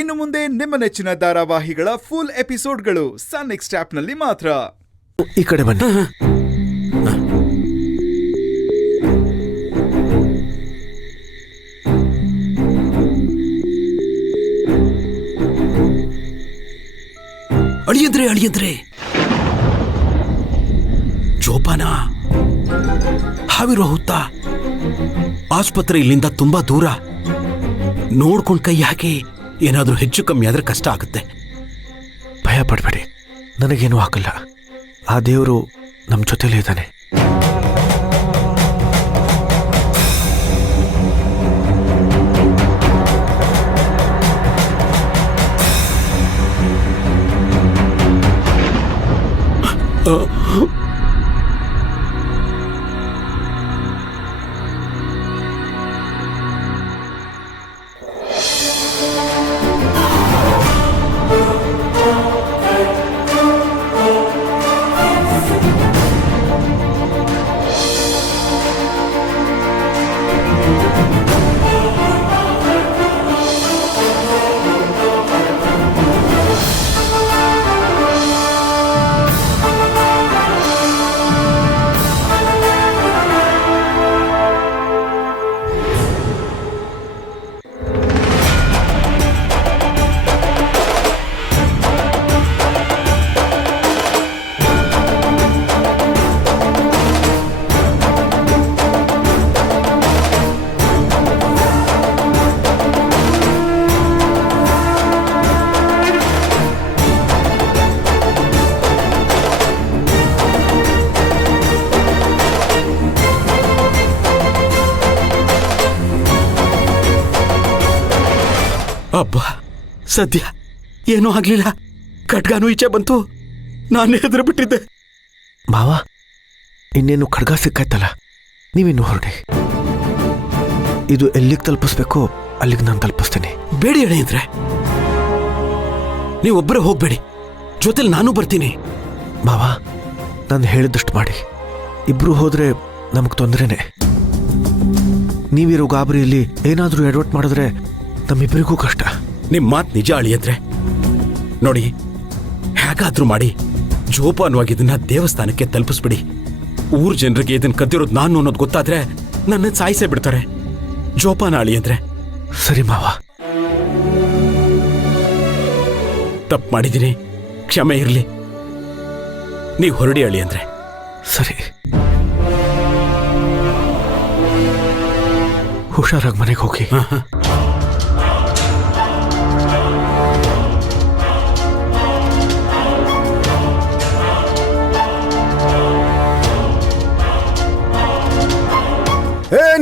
ಇನ್ನು ಮುಂದೆ ನಿಮ್ಮ ನೆಚ್ಚಿನ ಧಾರಾವಾಹಿಗಳ ಫುಲ್ ಎಪಿಸೋಡ್ಗಳು ಸನ್ ನೆಕ್ಸ್ಟ್ ಆಪ್ನಲ್ಲಿ ಮಾತ್ರ. ಈ ಕಡೆ ಬನ್ನಿ. ಅಳಿಯಂದ್ರೆ ಜೋಪಾನ. ಹಾವಿರೋ ಹುತ್ತ. ಆಸ್ಪತ್ರೆ ಇಲ್ಲಿಂದ ತುಂಬಾ ದೂರ. ನೋಡ್ಕೊಂಡ್ ಕೈ ಹಾಕಿ. ಏನಾದ್ರೂ ಹೆಚ್ಚು ಕಮ್ಮಿ ಆದ್ರೆ ಕಷ್ಟ ಆಗುತ್ತೆ. ಭಯ ಪಡ್ಬೇಡಿ, ನನಗೇನು ಆಗಲ್ಲ. ಆ ದೇವರು ನಮ್ಮ ಜೊತೆಲೇ ಇದ್ದಾನೆ. ಅಬ್ಬಾ, ಸದ್ಯ ಏನೂ ಆಗ್ಲಿಲ್ಲ. ಖಡ್ಗಾನು ಈಚೆ ಬಂತು. ನಾನು ಹೆದರ ಬಿಟ್ಟಿದ್ದೆ. ಮಾವ, ಇನ್ನೇನು ಖಡ್ಗ ಸಿಕ್ಕಾಯ್ತಲ್ಲ, ನೀವಿನ್ನು ಹೊರಡಿ. ಇದು ಎಲ್ಲಿಗೆ ತಲುಪಿಸ್ಬೇಕೋ ಅಲ್ಲಿಗೆ ನಾನು ತಲುಪಿಸ್ತೀನಿ. ಬೇಡಿ ಅಳಿಯಂದ್ರೆ, ನೀವೊಬ್ಬರೇ ಹೋಗ್ಬೇಡಿ, ಜೊತೆಲಿ ನಾನು ಬರ್ತೀನಿ. ಮಾವ, ನಾನು ಹೇಳಿದಷ್ಟು ಮಾಡಿ. ಇಬ್ರು ಹೋದ್ರೆ ನಮಗೆ ತೊಂದರೆನೆ. ನೀವಿರೋ ಗಾಬರಿಯಲ್ಲಿ ಏನಾದರೂ ಎಡವಟ್ ಮಾಡಿದ್ರೆ ನಮ್ಮಿಬ್ಬರಿಗೂ ಕಷ್ಟ. ನಿಮ್ ಮಾತ್ ನಿಜ ಅಳಿಯಂದ್ರೆ. ನೋಡಿ, ಹೇಗಾದ್ರೂ ಮಾಡಿ ಜೋಪಾನವಾಗಿ ಇದನ್ನ ದೇವಸ್ಥಾನಕ್ಕೆ ತಲುಪಿಸ್ಬಿಡಿ. ಊರ್ ಜನರಿಗೆ ಇದನ್ನ ಕದ್ದಿರೋದು ನಾನು ಅನ್ನೋದು ಗೊತ್ತಾದ್ರೆ ನನ್ನ ಸಾಯಿಸೇ ಬಿಡ್ತಾರೆ. ಜೋಪಾನ ಅಳಿಯಂದ್ರೆ. ಸರಿ ಮಾವ. ತಪ್ಪು ಮಾಡಿದ್ದೀನಿ, ಕ್ಷಮೆ ಇರಲಿ. ನೀವು ಹೊರಡಿ ಅಳಿಯಂದ್ರೆ. ಸರಿ, ಹುಷಾರಾಗಿ ಮನೆಗೆ ಹೋಗಿ.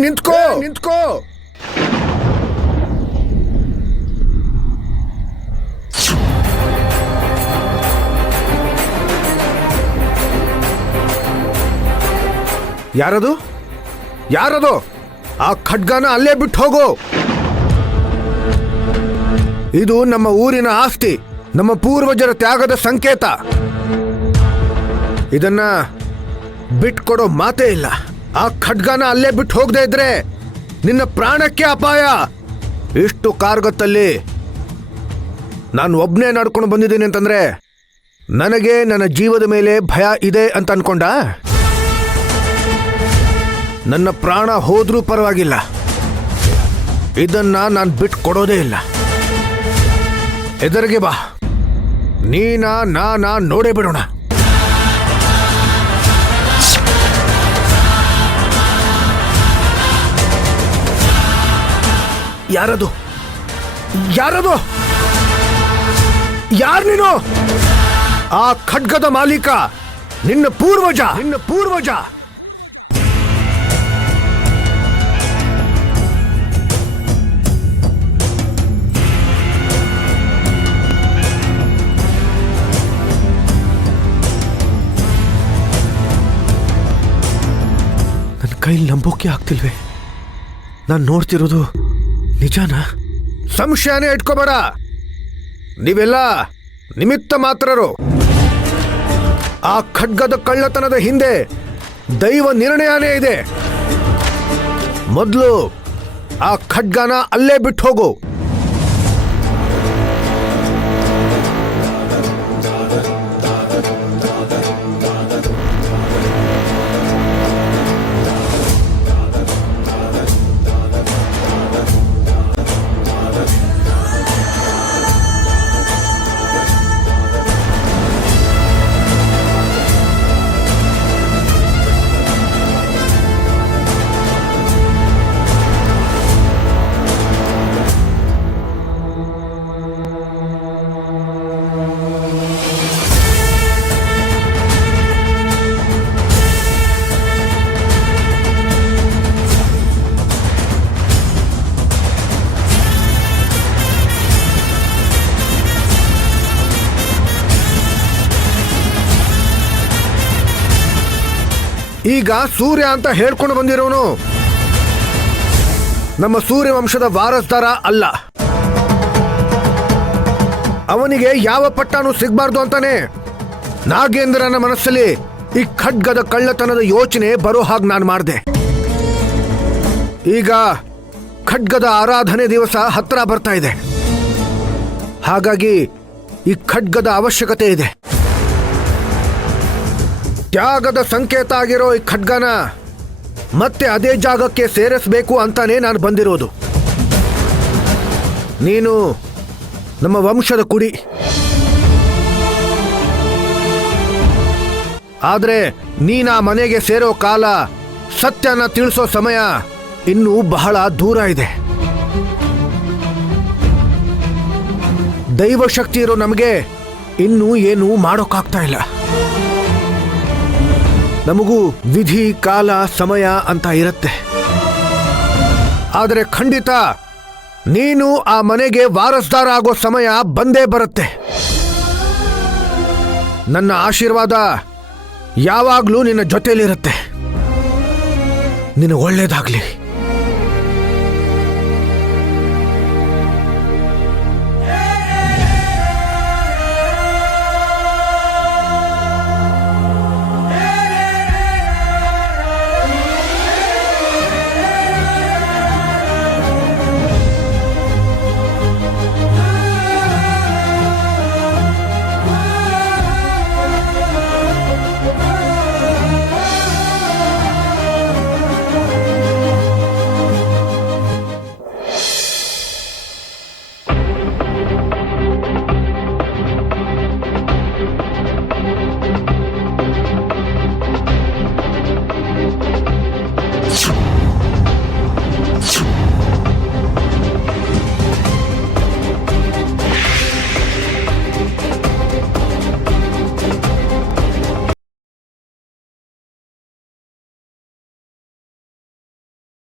ನಿಂತ್ಕೋ. ಯಾರದು? ಆ ಖಡ್ಗನ ಅಲ್ಲೇ ಬಿಟ್ಟು ಹೋಗು. ಇದು ನಮ್ಮ ಊರಿನ ಆಸ್ತಿ, ನಮ್ಮ ಪೂರ್ವಜರ ತ್ಯಾಗದ ಸಂಕೇತ. ಇದನ್ನ ಬಿಟ್ಕೊಡೋ ಮಾತೇ ಇಲ್ಲ. ಆ ಖಡ್ಗನ ಅಲ್ಲೇ ಬಿಟ್ಟು ಹೋಗದೆ ಇದ್ರೆ ನಿನ್ನ ಪ್ರಾಣಕ್ಕೆ ಅಪಾಯ. ಇಷ್ಟು ಕಾರ್ಗತ್ತಲ್ಲಿ ನಾನು ಒಬ್ನೇ ನಡ್ಕೊಂಡು ಬಂದಿದ್ದೀನಿ ಅಂತಂದ್ರೆ ನನಗೆ ನನ್ನ ಜೀವದ ಮೇಲೆ ಭಯ ಇದೆ ಅಂತ ಅನ್ಕೊಂಡ? ನನ್ನ ಪ್ರಾಣ ಹೋದ್ರೂ ಪರವಾಗಿಲ್ಲ, ಇದನ್ನ ನಾನು ಬಿಟ್ಟು ಕೊಡೋದೇ ಇಲ್ಲ. ಎದುರಿಗೆ ಬಾ. ನಾನಾ ನೋಡೇ ಬಿಡೋಣ. ಯಾರದು? ಯಾರು ನೀನು? ಆ ಖಡ್ಗದ ಮಾಲೀಕ ನಿನ್ನ ಪೂರ್ವಜ. ನನ್ನ ಕೈಲಿ ನಂಬೋಕೆ ಆಗ್ತಿಲ್ವೇ. ನಾನು ನೋಡ್ತಿರೋದು ನಿಜಾನಾ? ಸಂಶಯನೇ ಇಟ್ಕೋಬೇಡ. ನೀವೆಲ್ಲ ನಿಮಿತ್ತ ಮಾತ್ರರು. ಆ ಖಡ್ಗದ ಕಳ್ಳತನದ ಹಿಂದೆ ದೈವ ನಿರ್ಣಯನೇ ಇದೆ. ಮೊದಲು ಆ ಖಡ್ಗನ ಅಲ್ಲೇ ಬಿಟ್ಟು ಹೋಗು. ಈಗ ಸೂರ್ಯ ಅಂತ ಹೇಳ್ಕೊಂಡು ಬಂದಿರೋನು ನಮ್ಮ ಸೂರ್ಯ ವಂಶದ ವಾರಸ್ದಾರ ಅಲ್ಲ. ಅವನಿಗೆ ಯಾವ ಪಟ್ಟನೂ ಸಿಗ್ಬಾರ್ದು ಅಂತಾನೆ ನಾಗೇಂದ್ರನ ಮನಸ್ಸಲ್ಲಿ ಈ ಖಡ್ಗದ ಕಳ್ಳತನದ ಯೋಚನೆ ಬರೋ ಹಾಗೆ ನಾನು ಮಾಡಿದೆ. ಈಗ ಖಡ್ಗದ ಆರಾಧನೆ ದಿವಸ ಹತ್ರ ಬರ್ತಾ ಇದೆ. ಹಾಗಾಗಿ ಈ ಖಡ್ಗದ ಅವಶ್ಯಕತೆ ಇದೆ. ತ್ಯಾಗದ ಸಂಕೇತ ಆಗಿರೋ ಈ ಖಡ್ಗನ ಮತ್ತೆ ಅದೇ ಜಾಗಕ್ಕೆ ಸೇರಿಸಬೇಕು ಅಂತಾನೆ ನಾನು ಬಂದಿರೋದು. ನೀನು ನಮ್ಮ ವಂಶದ ಕುಡಿ. ಆದ್ರೆ ನೀನ ಮನೆಗೆ ಸೇರೋ ಕಾಲ, ಸತ್ಯನ ತಿಳಿಸೋ ಸಮಯ ಇನ್ನೂ ಬಹಳ ದೂರ ಇದೆ. ದೈವಶಕ್ತಿ ಇರೋ ನಮಗೆ ಇನ್ನೂ ಏನೂ ಮಾಡೋಕ್ಕಾಗ್ತಾ ಇಲ್ಲ. ನಮಗೂ ವಿಧಿ, ಕಾಲ, ಸಮಯ ಅಂತ ಇರುತ್ತೆ. ಆದರೆ ಖಂಡಿತ ನೀನು ಆ ಮನೆಗೆ ವಾರಸ್ದಾರ ಆಗೋ ಸಮಯ ಬಂದೇ ಬರುತ್ತೆ. ನನ್ನ ಆಶೀರ್ವಾದ ಯಾವಾಗ್ಲೂ ನಿನ್ನ ಜೊತೆಯಲ್ಲಿರುತ್ತೆ. ನಿನಗೆ ಒಳ್ಳೇದಾಗ್ಲಿ.